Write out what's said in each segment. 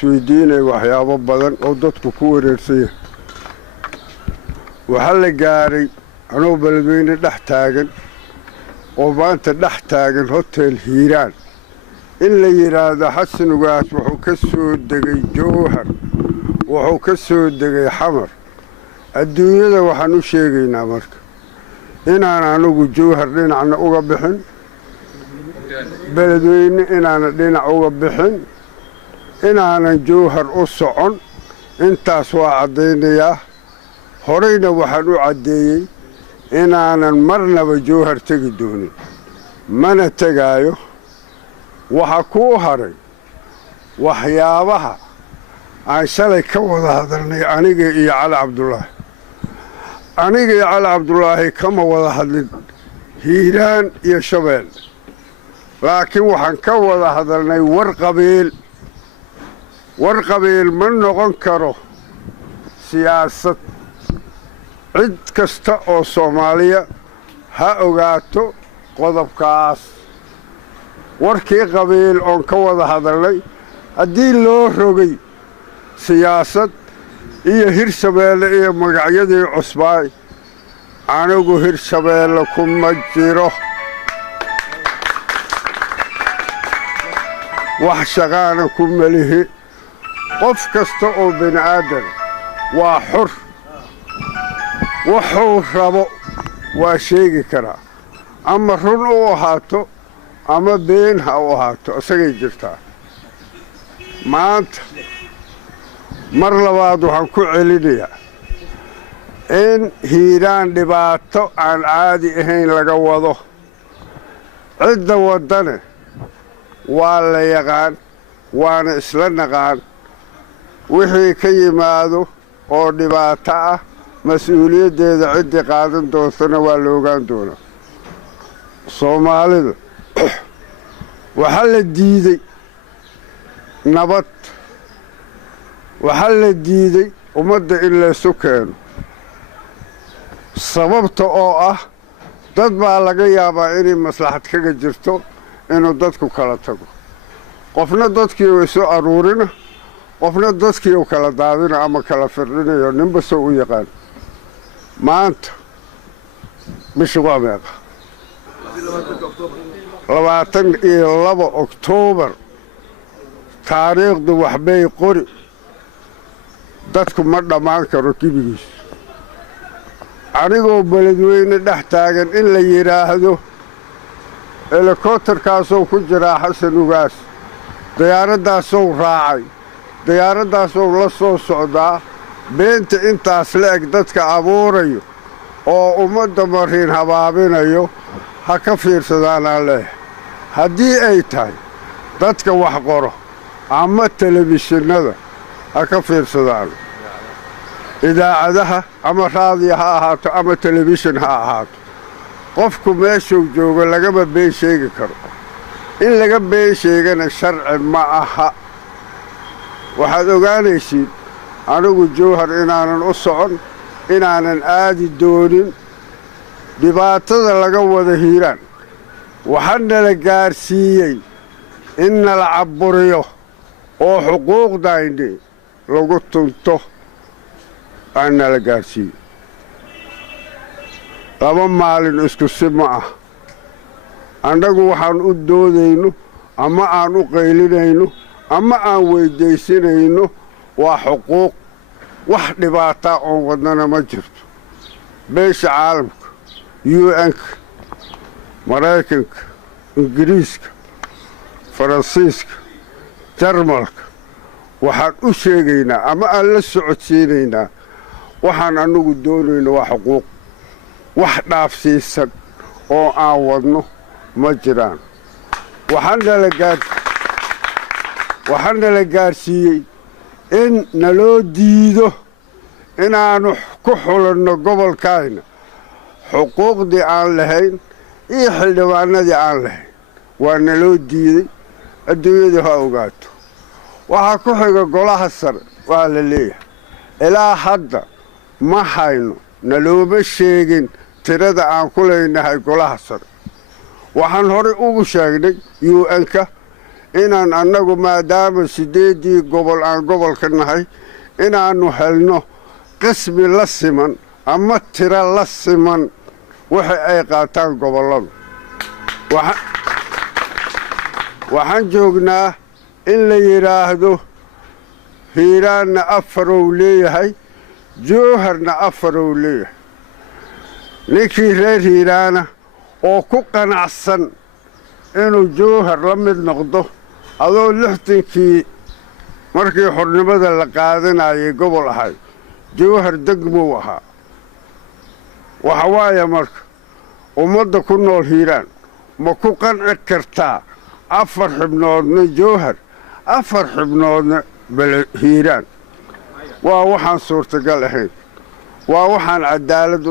isweydiinay waxyaabo badan oo dadku ku wareersaya waxaa la gaaray anoo beledweyne dhex taagan oo maanta dhex taagan hotel hiiraan in la yidhaahdo xasan ugaas wuxuu ka soo degay jowhar wuxuu ka soo degay xamar adduunyada waxaan u sheegaynaa marka inaan anugu jowhar dhinacna uga bixin beledweyne inaanan dhinac uga bixin inaanan jowhar u socon intaas waa caddaynayaa horeyna waxaan u caddeeyey inaanan marnaba jowhar tegi doonin mana tegaayo waxa kuu haray waxyaabaha aan shalay ka wada hadalnay aniga iyo cali cabdulaahi aniga iyo cali cabdulaahi kama wada hadlin hiiraan iyo shabeelle laakiin waxaan ka wada hadalnay war qabiil ma noqon karo siyaasad cid kasta oo soomaaliya ha ogaato qodobkaas warkii qabiil oon ka wada hadalnay haddii loo rogay siyaasad iyo hirshabeelle iyo magacyadii cusbaay anigu hirshabeelle kuma jiro wax shaqaana ku melihi qof kasta oo bini aadan waa xur wuxuu rabo waa sheegi karaa ama run u ahaato ama been ha u ahaato isagay jirtaa maanta mar labaad waxaan ku celinayaa in hiiraan dhibaato aan caadi ahayn laga wado cidda waddane waa la yaqaan waana isla naqaan wixii ka yimaado oo dhibaato ah mas-uuliyaddeeda ciddii qaadan doontana waa la ogaan doonaa soomaalida waxaa la diidey nabad waxaa la diidey ummadda in laysu keeno sababta oo ah dad baa laga yaabaa inay maslaxad kaga jirto inuu dadku kala tago qofna dadkii u isu aruurina qofna dadkii u kala daadina ama kala firdhinayo ninba soo u yaqaan maanta bisha waa meeqa 22 oktoobar taariikhdu waxbay qori dadku ma dhammaan karo kibigiis anigoo beledweyne dhex taagan in la yidhaahdo helikobtarkaasoo ku jiraa xasan ugaas diyaaraddaasou raacay diyaaraddaasou la soo socdaa beenta intaas la eg dadka abuurayo oo ummadda mariin habaabinayo ha ka fiirsadaanaan leeyahay haddii ay tahay dadka wax qoro ama telefishinnada ha ka fiirsadaan idaacadaha ama raadiya ha ahaato ama telefishin ha ahaato qofku meeshuu joogo lagama been sheegi karo in laga been sheegana sharci ma aha waxaad ogaanaysiin anigu jowhar inaanan u socon inaanan aadi doonin dhibaatada laga wada hiiraan waxaana la gaarsiiyey in nala caburiyo oo xuquuqdayni lagu tunto aana la gaarsiiyey laba maalin isku si ma ah annagu waxaan u doodayno ama aan u qaylinayno ama aan weydaysanayno waa xuquuq wax dhibaataa oon wadnana ma jirto beesha caalamka UN-ka maraykanka ingiriiska faransiiska jarmalka waxaan u sheegaynaa ama aan la socodsiinaynaa waxaan annagu doonayno waa xuquuq wax dhaafsiisan oo aan wadno ma jiraan waxaana la gaarsiiyey in naloo diido inaannu ku xulanno gobolkayna xuquuqdii aan lahayn iyo xildhibaanadii aan lahayn waa naloo diiday adduunyadu ha ogaato waxaa ku xiga golaha sare waa la leeyahay ilaa hadda ma hayno nalooma sheegin tirada aan ku leynahay golaha sare waxaan horey ugu sheegnay UN-ka inaan annagu maadaama 8 gobol aan gobolka nahay inaannu helno qismi la siman ama tira la siman waxa ay qaataan gobolladu waxaan joognaa in la yidhaahdo hiiraanna 4 uu leeyahay jowharna 4 uu leeyahay ninkii reer hiiraana oo ku qanacsan inuu jowhar la mid noqdo adoo 60kii markii xornimada la qaadanayay gobol ahay jowhar degmow ahaa waxa waaye marka ummadda ku nool hiiraan ma ku qanci kartaa 4 xubnoodna jowhar 4 xubnoodna hiiraan waa waxaan suurtagal ahayn waa waxaan cadaalad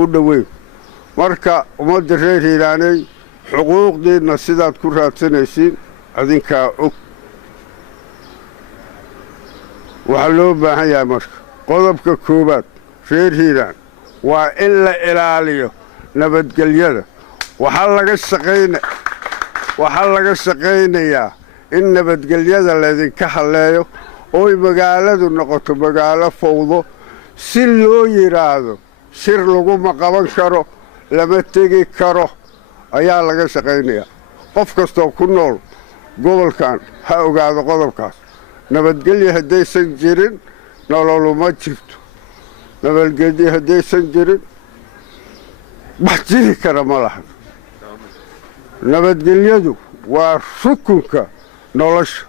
u dhoweyn marka ummadda reer hiiraanay xuquuqdiinna sidaad ku raadsanaysiin adinkaa og waxaa loo baahan yahay marka qodobka koowaad reer hiiraan waa in la ilaaliyo nabadgelyada waxaa laga shaqaynayaa in nabadgelyada laydinka halleeyo ooy magaaladu noqoto magaalo fowdo si loo yidhaahdo shir laguma qaban karo lama tegi karo ayaa laga shaqaynayaa qof kastoo ku nool gobolkan ha ogaado qodobkaas nabadgelyo haddaysan jirin nololuma jirto nabadgelyo haddaysan jirin wax jiri kara ma laha nabadgelyadu waa rukunka nolosha